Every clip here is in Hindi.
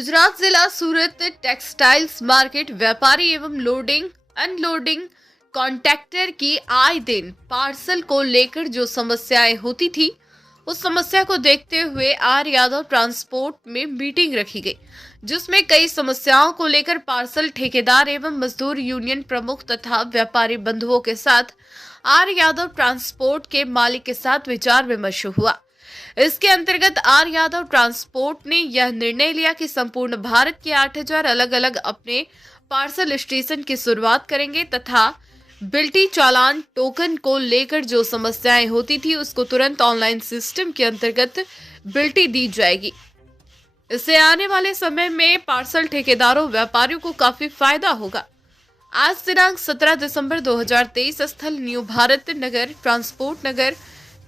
गुजरात जिला सूरत टेक्सटाइल्स मार्केट व्यापारी एवं लोडिंग अनलोडिंग कॉन्ट्रैक्टर की आए दिन पार्सल को लेकर जो समस्याएं होती थी, उस समस्या को देखते हुए आर यादव ट्रांसपोर्ट में मीटिंग रखी गई, जिसमें कई समस्याओं को लेकर पार्सल ठेकेदार एवं मजदूर यूनियन प्रमुख तथा व्यापारी बंधुओं के साथ आर यादव ट्रांसपोर्ट के मालिक के साथ विचार विमर्श हुआ। इसके अंतर्गत आर यादव ट्रांसपोर्ट ने यह निर्णय लिया कि संपूर्ण भारत के 8000 अलग अलग अपने पार्सल स्टेशन की शुरुआत करेंगे तथा बिल्टी चालान टोकन को लेकर जो समस्याएं होती थी, उसको तुरंत ऑनलाइन सिस्टम के अंतर्गत बिल्टी दी जाएगी। इससे आने वाले समय में पार्सल ठेकेदारों व्यापारियों को काफी फायदा होगा। आज दिनांक 17 दिसंबर 2023 स्थल न्यू भारत नगर ट्रांसपोर्ट नगर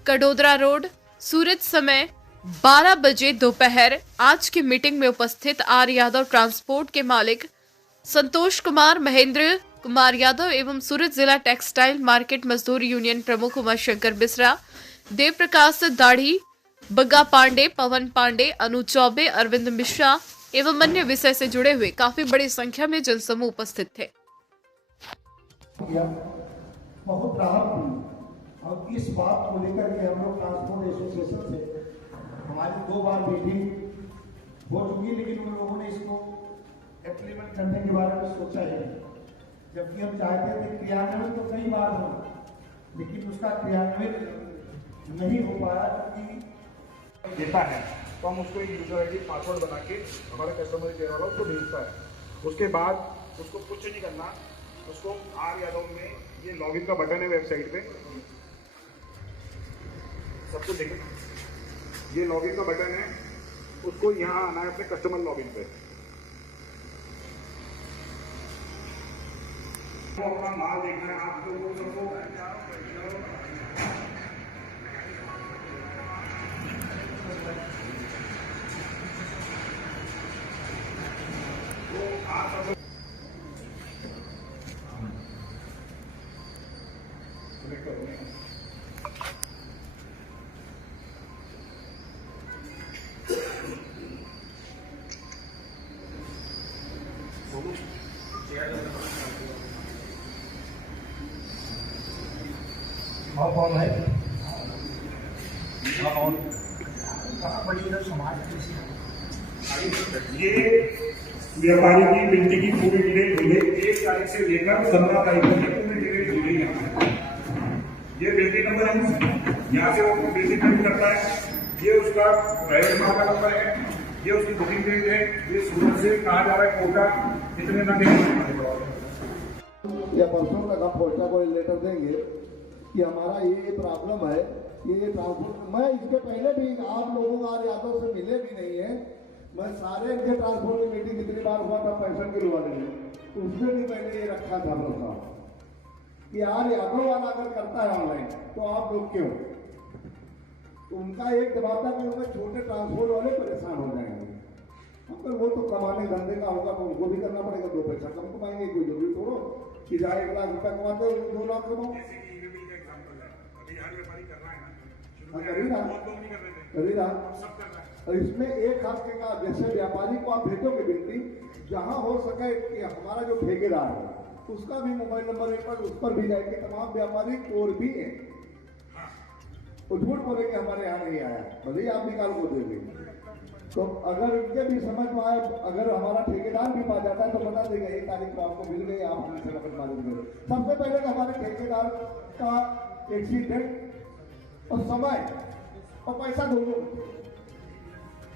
कडोदरा रोड सूरत समय 12 बजे दोपहर आज की मीटिंग में उपस्थित आर यादव ट्रांसपोर्ट के मालिक संतोष कुमार, महेंद्र कुमार यादव एवं सूरत जिला टेक्सटाइल मार्केट मजदूर यूनियन प्रमुख उमा शंकर बिसरा, देव प्रकाश दाढ़ी, बग्गा पांडे, पवन पांडे, अनु चौबे, अरविंद मिश्रा एवं अन्य विषय से जुड़े हुए काफी बड़ी संख्या में जनसमूह उपस्थित थे। बहुत राहत हुई और इस बात को लेकर के हम लोग ट्रांसपोर्ट एसोसिएशन से हमारी 2 बार मीटिंग हो चुकी, लेकिन उन लोगों ने इसको इम्प्लीमेंट करने के बारे में सोचा है, जबकि हम चाहते थे क्रियान्वयन तो कई बार हो, लेकिन उसका क्रियान्वयन नहीं हो पाया क्योंकि देता है तो हम उसको एक यूजर आईडी पासवर्ड बना के हमारे कस्टमर केयर वाला उसको भेजता है। उसके बाद उसको कुछ नहीं करना, उसको आर यादव में ये लॉगिन का बटन है वेबसाइट पे, सबको देखें, ये लॉगिन का बटन है, उसको यहाँ आना है अपने कस्टमर लॉगिन पे, तो अपना माल देखना है आप लोगों को। और कौन है और बड़ी समाज ये व्यापारी की बिल्टी की पूरी डिटेल मिले 1 तारीख से लेकर 15 तारीख तक पूरी डिटेल मिली है। ये बिल्टी नंबर है, यहाँ से वो बिल्टी प्रिंट करता है, ये उसका प्राइवेट माल का नंबर है, ये उसकी बुकिंग डेट है, ये सूरत से कहाँ जा रहा है, कोटा इतने ना या परसों तक हम कोटा को लेटर देंगे कि हमारा ये प्रॉब्लम है, ये ट्रांसपोर्ट। मैं इसके पहले भी आप लोगों को आर यादव से मिले भी नहीं है, मैं सारे इनके ट्रांसपोर्ट की मीटिंग कितनी बार हुआ था पैसा गिरवाने में, तो उससे भी पहले ये रखा था भरोसा कि आर यादव वाला अगर करता है ऑनलाइन तो आप लोग क्यों। तो उनका एक दबाव था कि उनमें छोटे ट्रांसपोर्ट वाले परेशान हो जाएंगे, अगर वो तो कमाने धंधे का होगा तो उनको भी करना पड़ेगा, 2 पैसा कम कमाएंगे, कोई जरूरी थोड़ो कि जाए 1 लाख रुपया कमाते हो 2 लाख कमाओ। और इसमें एक हफ्ते का जैसे व्यापारी को आप भेजोगे बिल्टी, जहां हो सके कि हमारा जो ठेकेदार है उसका भी मोबाइल नंबर एक पर उस पर भी जाएंगे, तमाम व्यापारी चोर भी है, वो झूठ बोलेंगे हमारे यहाँ नहीं आया, भले ही आप निकाल को देंगे। तो अगर इनके भी समझ में आए, अगर हमारा ठेकेदार भी पा जाता है तो बता देंगे 1 तारीख को आपको मिल गई, आप हमसे नकद मालूम करें। सबसे पहले तो हमारे ठेकेदार का एक्सीडेंट और समय और पैसा दोनों,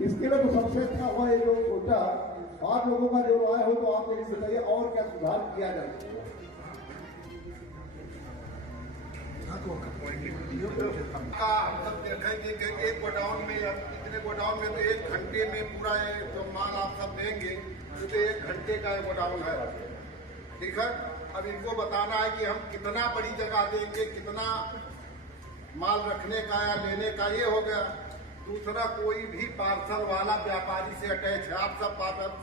इसके लिए तो सबसे अच्छा हुआ ये जो सोचा। आप लोगों का जो राय हो तो आप लोग बताइए और क्या सुधार किया जाए। हम सब देखेंगे कि एक गोडाउन में या इतने गोडाउन में तो 1 घंटे में पूरा तो माल आप सब देंगे, तो 1 घंटे का गोडाउन है, ठीक है। अब इनको बताना है कि हम कितना बड़ी जगह देंगे, कितना माल रखने का या लेने का, ये हो गया। दूसरा, कोई भी पार्सल वाला व्यापारी से अटैच है, आप सब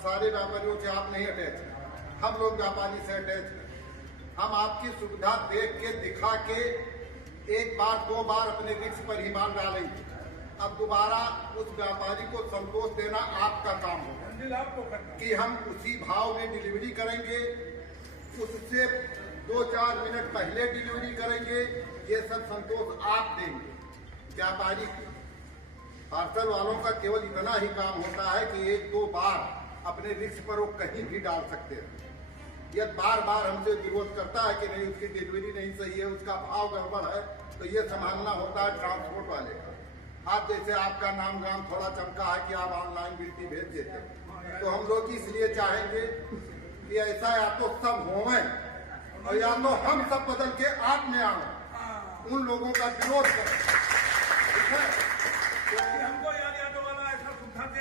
सारे व्यापारियों से आप नहीं अटैच है, हम लोग व्यापारी से अटैच है। हम आपकी सुविधा देख के दिखा के 1 बार 2 बार अपने रिस्क पर ही माल डालेंगे। अब दोबारा उस व्यापारी को संतोष देना आपका काम होगा कि हम उसी भाव में डिलीवरी करेंगे, उससे 2-4 मिनट पहले डिलीवरी करेंगे, ये सब संतोष आप देंगे व्यापारी को। पार्सल वालों का केवल इतना ही काम होता है कि 1-2 बार अपने रिस्क पर वो कहीं भी डाल सकते हैं। यदि बार बार हमसे विरोध करता है कि नहीं उसकी डिलीवरी नहीं सही है, उसका भाव गड़बड़ है, तो ये संभालना होता है ट्रांसपोर्ट वाले का। आप जैसे आपका नाम गाम थोड़ा चमका है कि आप ऑनलाइन गिनती भेज देते, तो हम लोग इसलिए चाहेंगे कि ऐसा या तो सब होवे और या तो हम सब बदल के आप में आओ, उन लोगों का विरोध करें, ठीक है? हमको याद वाला ऐसा सुविधा दे,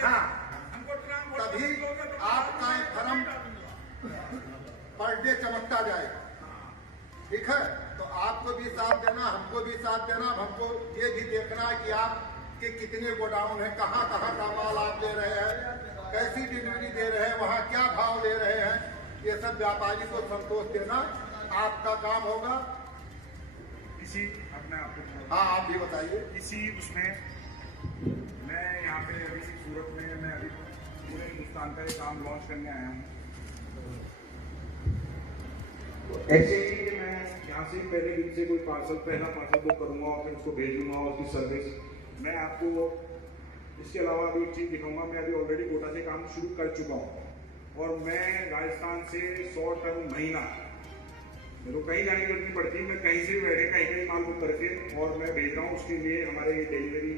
हमको तभी आपका फर्म पर डे चमकता जाएगा, ठीक है? तो आपको भी साथ देना, हमको भी साथ देना। हमको ये भी देखना है कि आपके कितने गोडाउन है, कहाँ कहाँ का माल आप दे रहे हैं, कैसी डिलीवरी दे रहे हैं, वहाँ क्या भाव दे रहे हैं, ये सब व्यापारी को संतोष देना आपका काम होगा। इसी अपने आप को, हाँ आप भी बताइए। इसी उसमें मैं यहाँ पे अभी सूरत में मैं अभी पूरे हिंदुस्तान का ये काम लॉन्च करने आया हूँ। ऐसे ही कि मैं यहाँ से पहले दिन से कोई पहला पार्सल बुक करूँगा और फिर उसको भेजूंगा और उसकी सर्विस मैं आपको इसके अलावा अभी एक चीज़ दिखाऊंगा। मैं अभी ऑलरेडी कोटा से काम शुरू कर चुका हूँ और मैं राजस्थान से 100 टन महीना मेरे को कहीं जाने की जरूरत नहीं पड़ती, मैं कहीं से भी बैठे कहीं माल बुक करके और मैं भेज रहा हूँ। उसके लिए हमारे ये डिलीवरी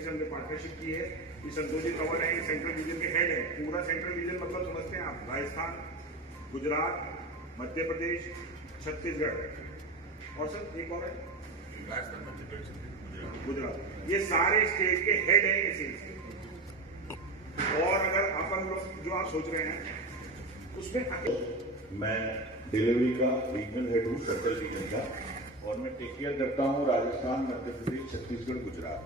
से हमने पार्टनरशिप की है। ये संतोष जी कंवर है, सेंट्रल रीजन के हेड है। पूरा सेंट्रल रीजन मतलब समझते हैं आप, राजस्थान, गुजरात, मध्य प्रदेश, छत्तीसगढ़ और सर एक और है गुजरात। ये सारे स्टेट के हेड है ये सेल्स। और अगर अपन लोग जो आप सोच रहे हैं उसमें मैं डिलीवरी का रीजनल हेड हूँ, सेंट्रल रीजन का, और मैं टेक केयर करता हूँ राजस्थान, मध्य प्रदेश, छत्तीसगढ़, गुजरात।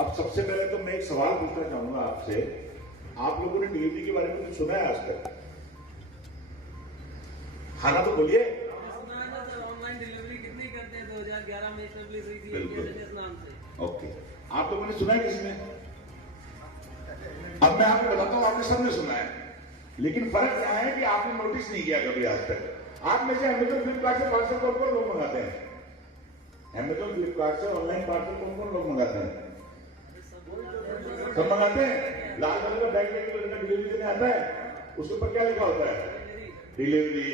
अब सबसे पहले तो मैं एक सवाल पूछना चाहूंगा आपसे, आप लोगों ने डिलीवरी के बारे में कुछ सुना है आज तक? हाँ ना, तो बोलिए। ऑनलाइन डिलीवरी कितनी करते हैं? 2011 में एस्टेब्लिश हुई थी बिल्कुल। नाम से। ओके, आप लोगों ने सुना है किसने? अब मैं आपको बताता हूँ, आपने सबने सुना है, लेकिन फर्क क्या है कि आपने नोटिस नहीं किया कभी आज तक। आप में से अमेजोन फ्लिपकार्ट से पार्सल कौन कौन लोग मंगाते हैं? अमेजोन फ्लिपकार्ट से ऑनलाइन पार्सल कौन कौन लोग मंगाते हैं? सब मंगाते हैं। लाल कलर का बैग लेके तो डिलीवरी देने आता है, उसके ऊपर क्या लिखा होता है? डिलीवरी।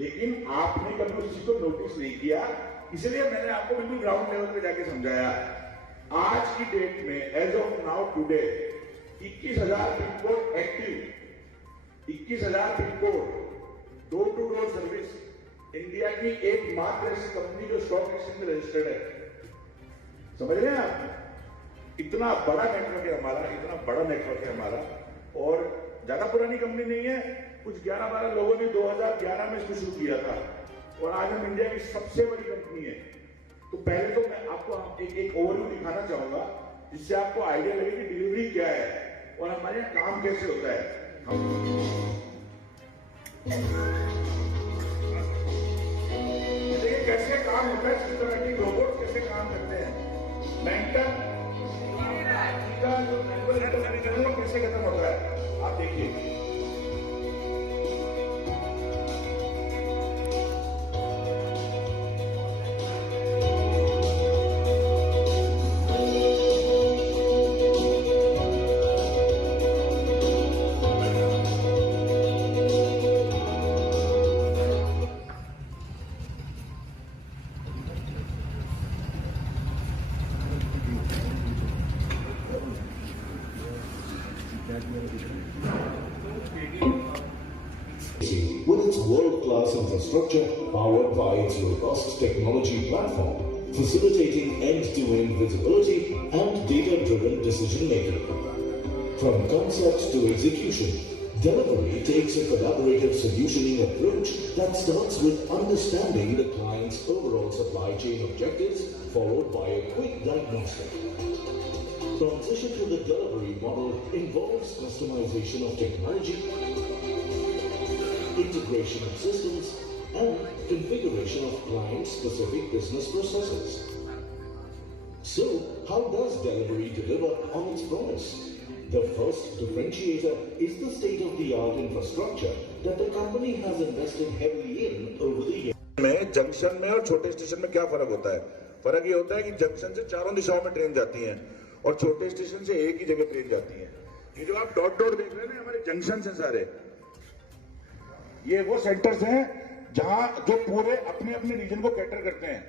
लेकिन आपने कभी उस चीज को नोटिस नहीं किया, इसलिए मैंने आपको बिल्कुल ग्राउंड लेवल पे जाके समझाया। आज की डेट में age of now today 21,000 pin code active, 21,000 pin code, door to door service. India की एकमात्र ऐसी कंपनी जो स्टॉक एक्सचेंज में रजिस्टर्ड है। समझ रहे हैं आप? इतना बड़ा नेटवर्क है हमारा, इतना बड़ा नेटवर्क है हमारा, और ज्यादा पुरानी कंपनी नहीं है। कुछ 11-12 लोगों ने 2011 में इसको शुरू किया था और आज हम इंडिया की सबसे बड़ी कंपनी है। तो पहले तो मैं आपको एक ओवरव्यू दिखाना चाहूंगा जिससे आपको आइडिया लगे कि डिलीवरी क्या है और हमारे यहाँ काम कैसे होता है। देखिए कैसे काम होता है, सिस्टमैटिक रोबोट कैसे काम करते हैं। मेंटल का जो कैसे खत्म होता है, आप देखिए। With its world-class infrastructure powered by its robust technology platform, facilitating end-to-end visibility and data-driven decision-making. From concept to execution, Delivery takes a collaborative solutioning approach that starts with understanding the client's overall supply chain objectives, followed by a quick diagnostic. Transition to the delivery model involves customization of technology, integration of systems, and configuration of client-specific business processes. So, how does delivery deliver on its promise? The first differentiator is the state-of-the-art infrastructure that the company has invested heavily in over the years. में जंक्शन में और छोटे स्टेशन में क्या फर्क होता है? फर्क ये होता है कि जंक्शन से चारों दिशाओं में ट्रेन जाती हैं और छोटे स्टेशन से एक ही जगह ट्रेन जाती है। ये जो आप डॉट डॉट देख रहे हैं ना, हमारे जंक्शन से सारे, ये वो सेंटर्स हैं जहां जो पूरे अपने अपने रीजन को कैटर करते हैं।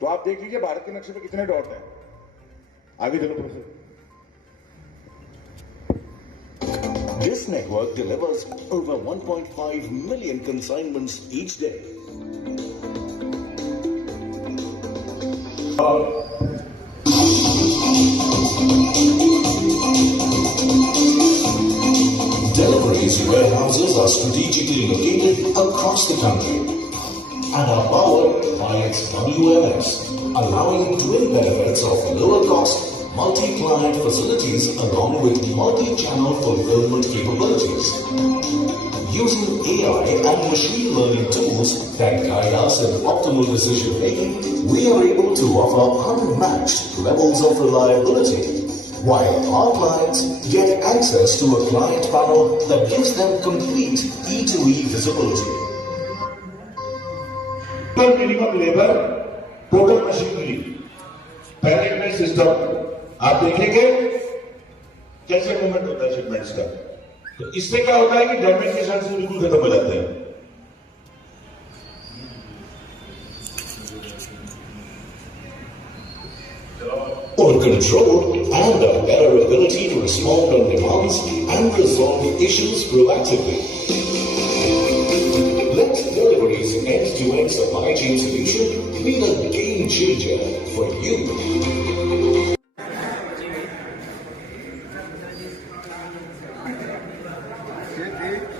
तो आप देख लीजिए भारत के नक्शे पे कितने डॉट हैं। आगे चलो professor. This network delivers over 1.5 million consignments each day. Deliveries warehouses are strategically located across the country and are powered by its WMS, allowing twin benefits of lower cost, multi-client facilities along with multi-channel fulfillment capabilities. Using AI and machine learning tools that guide us in optimal decision making, we are able to offer unmatched levels of reliability, while our clients get access to a client panel that gives them complete E2E visibility. Minimum labour, total machinery, pallet में सिस्टम, आप देखेंगे कैसे मूवमेंट होता है शिपमेंट्स का। तो इससे क्या होता है कि डैमेज के चांसेस बिल्कुल खत्म हो जाते हैं। Or control and a better ability to respond on demands and resolve issues proactively. Let deliveries end-to-end supply chain solution be the game changer for you.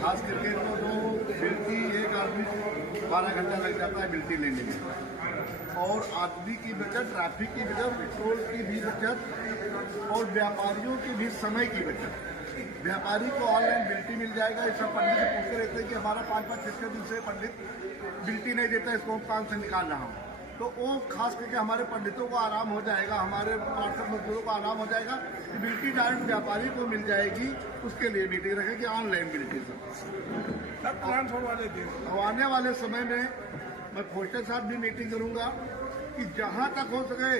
खास करके इनको जो बिल्टी एक आदमी 12 घंटा लग जाता है बिल्टी लेने में, और आदमी की बचत, ट्रैफिक की बचत, पेट्रोल की भी बचत और व्यापारियों की भी समय की बचत। व्यापारी को ऑनलाइन बिल्टी मिल जाएगा। इस सब पंडित से पूछते रहते हैं कि हमारा 5-5-6 दिन से पंडित बिल्टी नहीं देता, इसको हम काम से निकाल रहा हूँ। तो वो खास करके हमारे पंडितों को आराम हो जाएगा, हमारे पार्षद मजदूरों को आराम हो जाएगा कि बिल्टी डायरेक्ट व्यापारी को मिल जाएगी। उसके लिए मीटिंग रखेगी ऑनलाइन बिल्टी से। अब आने वाले समय में मैं फोस्टर के साथ भी मीटिंग करूंगा कि जहां तक हो सके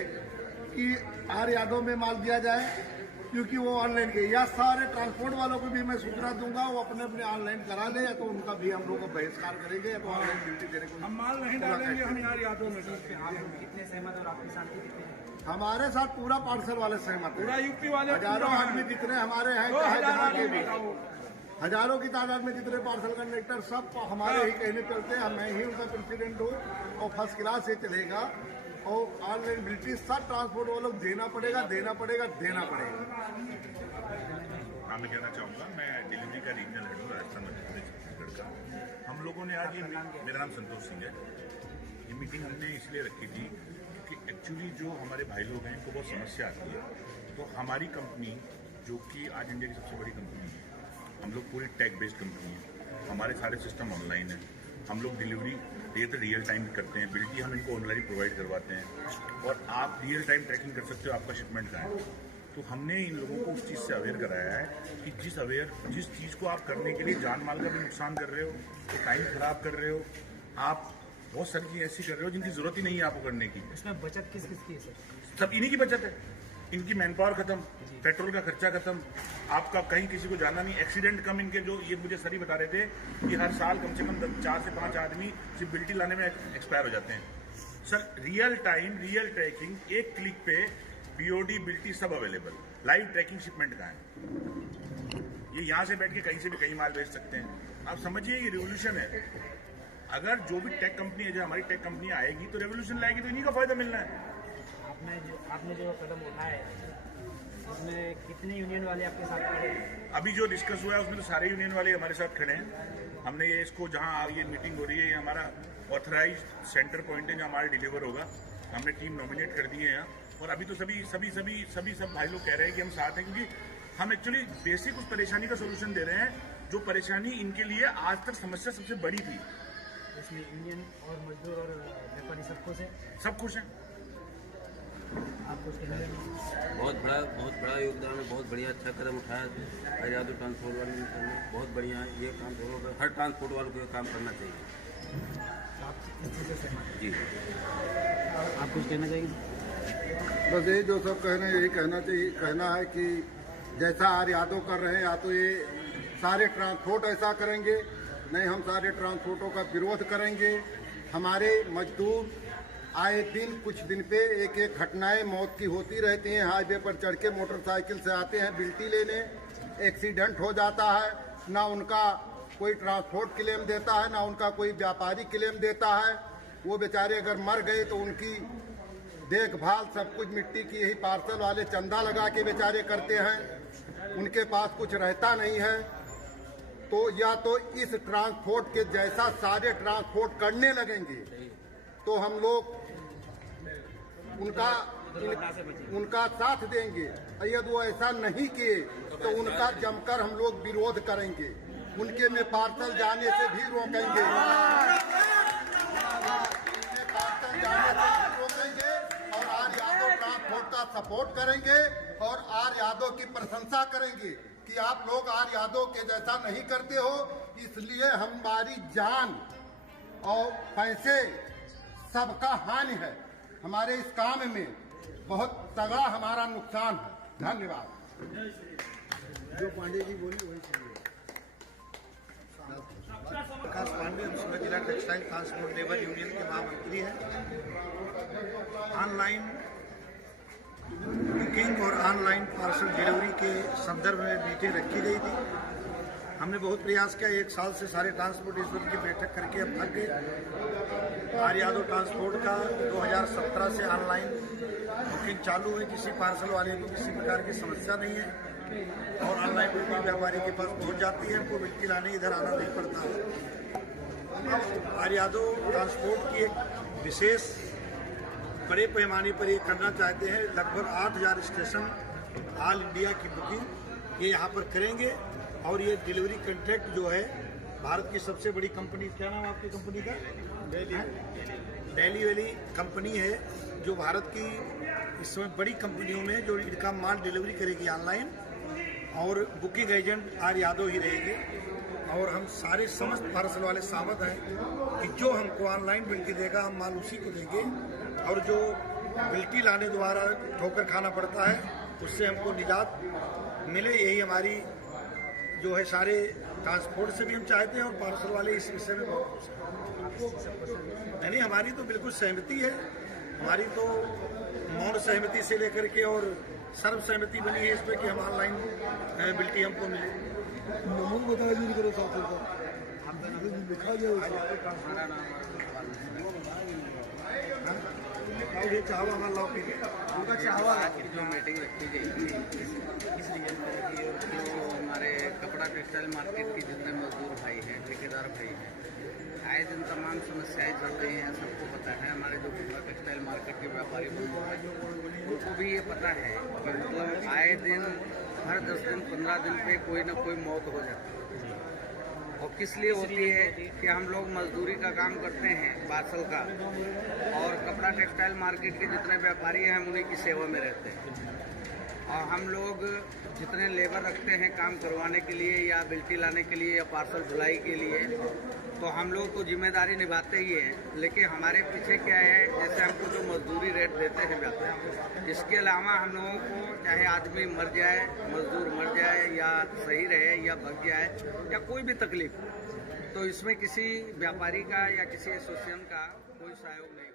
कि आर यादव में माल दिया जाए, क्योंकि वो ऑनलाइन के, या सारे ट्रांसपोर्ट वालों को भी मैं सूचना दूंगा वो अपने अपने ऑनलाइन करा दे, या तो उनका भी हम लोग को बहिष्कार करेंगे, या तो ऑनलाइन ड्यूटी देने को हम माल नहीं डालेंगे। हम यार यादव में कितने सहमत और आपके साथ हमारे साथ पूरा पार्सल वाले सहमत, पूरा यूपी वाले, हजारों आदमी जितने हमारे हैं, जहाँ के भी हजारों की तादाद में जितने पार्सल कंडक्टर सब हमारे ही कहने चलते हैं। मैं ही उनका प्रेसिडेंट हूँ और फर्स्ट क्लास से चलेगा। और ऑनलाइन बिल्टी सब ट्रांसपोर्ट वालों को देना पड़ेगा। हाँ, मैं कहना चाहूँगा, मैं डिलीवरी का रीजनल हेड हूँ राजस्थान मध्य प्रदेश छत्तीसगढ़ का। हम लोगों ने आज ये, मेरा नाम संतोष सिंह है, ये मीटिंग हमने इसलिए रखी थी कि एक्चुअली जो हमारे भाई लोग हैं इनको बहुत समस्या आती है। तो हमारी कंपनी जो कि आज इंडिया की सबसे बड़ी कंपनी है, हम लोग पूरी टेक बेस्ड कंपनी है, हमारे सारे सिस्टम ऑनलाइन है। हम लोग डिलीवरी रियल टाइम करते हैं, बिल्टी हम इनको ऑनलाइन प्रोवाइड करवाते हैं, और आप रियल टाइम ट्रैकिंग कर सकते हो आपका शिपमेंट कहाँ है। तो हमने इन लोगों को उस चीज़ से अवेयर कराया है कि जिस चीज़ को आप करने के लिए जान माल का भी नुकसान कर रहे हो, तो टाइम खराब कर रहे हो, आप बहुत सारी चीज़ें ऐसी कर रहे हो जिनकी जरूरत ही नहीं है आपको करने की। इसमें बचत किस किस की है सर? सब इन्हीं की बचत है। इनकी मैन पावर खत्म, पेट्रोल का खर्चा खत्म, आपका कहीं किसी को जाना नहीं, एक्सीडेंट कम। इनके जो ये मुझे सर ही बता रहे थे कि हर साल कम से कम 4 से 5 आदमी सिर्फ बिल्टी लाने में एक्सपायर हो जाते हैं। Sir real time, real tracking, एक क्लिक पे बीओडी बिल्टी सब अवेलेबल, लाइव ट्रैकिंग शिपमेंट का है। ये यहाँ से बैठ के कहीं से भी कहीं माल भेज सकते हैं। आप समझिए ये रेवोल्यूशन है। अगर जो भी टेक कंपनी है, जो हमारी टेक कंपनी आएगी तो रेवोल्यूशन लाएगी, तो इन्हीं का फायदा मिलना है। आपने जो कदम उठाया है उसमें कितने यूनियन वाले आपके साथ खड़े हैं? अभी जो डिस्कस हुआ है उसमें तो सारे यूनियन वाले हमारे साथ खड़े हैं। हमने ये इसको, जहाँ ये मीटिंग हो रही है, ये हमारा ऑथराइज सेंटर पॉइंट है जहाँ हमारा डिलीवर होगा। हमने टीम नॉमिनेट कर दी है यहाँ, और अभी तो सभी भाई लोग कह रहे हैं कि हम साथ हैं, क्योंकि हम एक्चुअली बेसिक उस परेशानी का सोल्यूशन दे रहे हैं जो परेशानी इनके लिए आज तक समस्या सबसे बड़ी थी। इसमें यूनियन और मजदूर और व्यापारी सब खुश हैं? सब खुश हैं। आप कुछ कहना चाहेंगे? बहुत बड़ा योगदान है, बहुत बढ़िया अच्छा कदम उठाया है यादव ट्रांसपोर्ट वाले ने, बहुत बढ़िया है ये काम। हर ट्रांसपोर्ट वालों को ये काम करना चाहिए। आप इस चीज़ से सहमत? जी। आप कुछ कहना चाहेंगे? बस यही जो सब कह रहे हैं, यही कहना है कि जैसा आर यादव कर रहे हैं, या तो ये सारे ट्रांसपोर्ट ऐसा करेंगे, नहीं हम सारे ट्रांसपोर्टों का विरोध करेंगे। हमारे मजदूर आए दिन कुछ दिन पे एक एक घटनाएं मौत की होती रहती हैं। हाईवे पर चढ़ के मोटरसाइकिल से आते हैं बिल्टी लेने, एक्सीडेंट हो जाता है, ना उनका कोई ट्रांसपोर्ट क्लेम देता है, ना उनका कोई व्यापारी क्लेम देता है। वो बेचारे अगर मर गए तो उनकी देखभाल सब कुछ मिट्टी की यही पार्सल वाले चंदा लगा के बेचारे करते हैं, उनके पास कुछ रहता नहीं है। तो या तो इस ट्रांसपोर्ट के जैसा सारे ट्रांसपोर्ट करने लगेंगे तो हम लोग उनका साथ देंगे, यदि वो ऐसा नहीं किए तो उनका जमकर हम लोग विरोध करेंगे, उनके में पार्सल जाने से भी रोकेंगे, और आर यादव ट्रांसपोर्ट का सपोर्ट करेंगे और आर यादव की प्रशंसा करेंगे कि आप लोग आर यादव के जैसा नहीं करते हो, इसलिए हमारी जान और पैसे सबका हानि है। हमारे इस काम में बहुत तगड़ा हमारा नुकसान है। धन्यवाद। जो पांडे जी बोली वही सुनिए। विकास पांडे उसमें जिला टेक्सटाइल ट्रांसपोर्ट लेबर यूनियन के महामंत्री हैं। ऑनलाइन बुकिंग और ऑनलाइन पार्सल डिलीवरी के संदर्भ में मीटिंग रखी गई थी। हमने बहुत प्रयास किया, 1 साल से सारे ट्रांसपोर्टेशन की बैठक करके अब थक गए। आर यादव ट्रांसपोर्ट का 2017 से ऑनलाइन बुकिंग चालू है, किसी पार्सल वाले को किसी प्रकार की समस्या नहीं है और ऑनलाइन बुकिंग व्यापारी के पास पहुंच जाती है, उनको बिल्टी लाने इधर आना नहीं पड़ता है। आर यादव ट्रांसपोर्ट की एक विशेष बड़े पैमाने पर ये करना चाहते हैं, लगभग 8000 स्टेशन ऑल इंडिया की बुकिंग ये यहाँ पर करेंगे और ये डिलीवरी कॉन्ट्रैक्ट जो है भारत की सबसे बड़ी कंपनी, क्या नाम आपकी कंपनी का? डेली वैली कंपनी है, जो भारत की इस समय बड़ी कंपनियों में जो इनका माल डिलीवरी करेगी ऑनलाइन, और बुकिंग एजेंट आर यादव ही रहेंगे। और हम सारे समस्त पार्सल वाले सावध हैं कि जो हमको ऑनलाइन बिल्टी देगा हम माल उसी को देंगे, और जो बिल्टी लाने द्वारा ठोकर खाना पड़ता है उससे हमको निजात मिले, यही हमारी जो है सारे ट्रांसपोर्ट से भी हम चाहते हैं और पार्सल वाले इस विषय में बहुत खुश हैं। नहीं, हमारी तो बिल्कुल सहमति है, हमारी तो मौन सहमति से लेकर के और सर्व सहमति बनी है इस पर कि हम ऑनलाइन बिल्टी हमको मिले। चाहवा हमारा लाओ उनका चाहवा जो मीटिंग रखी गई थी इसलिए जो हमारे कपड़ा टेक्सटाइल मार्केट के जितने मजदूर भाई हैं, ठेकेदार भाई हैं, आए दिन तमाम समस्याएं चल रही हैं, सबको पता है। हमारे जो कपड़ा टेक्सटाइल मार्केट के व्यापारी बंधु हैं उनको भी ये पता है कि मतलब आए दिन हर 10 दिन 15 दिन पे कोई ना कोई मौत हो जाती है। और किस लिए होती है कि हम लोग मजदूरी का काम करते हैं पार्सल का, और कपड़ा टेक्सटाइल मार्केट के जितने व्यापारी हैं हम उन्हीं की सेवा में रहते हैं। और हम लोग जितने लेबर रखते हैं काम करवाने के लिए या बिल्टी लाने के लिए या पार्सल ढुलाई के लिए, तो हम लोग तो जिम्मेदारी निभाते ही हैं, लेकिन हमारे पीछे क्या है, जैसे हमको जो मजदूरी रेट देते हैं व्यापारी, इसके अलावा हम लोगों को चाहे आदमी मर जाए, मजदूर मर जाए या सही रहे या भग जाए या कोई भी तकलीफ, तो इसमें किसी व्यापारी का या किसी एसोसिएशन का कोई सहयोग नहीं।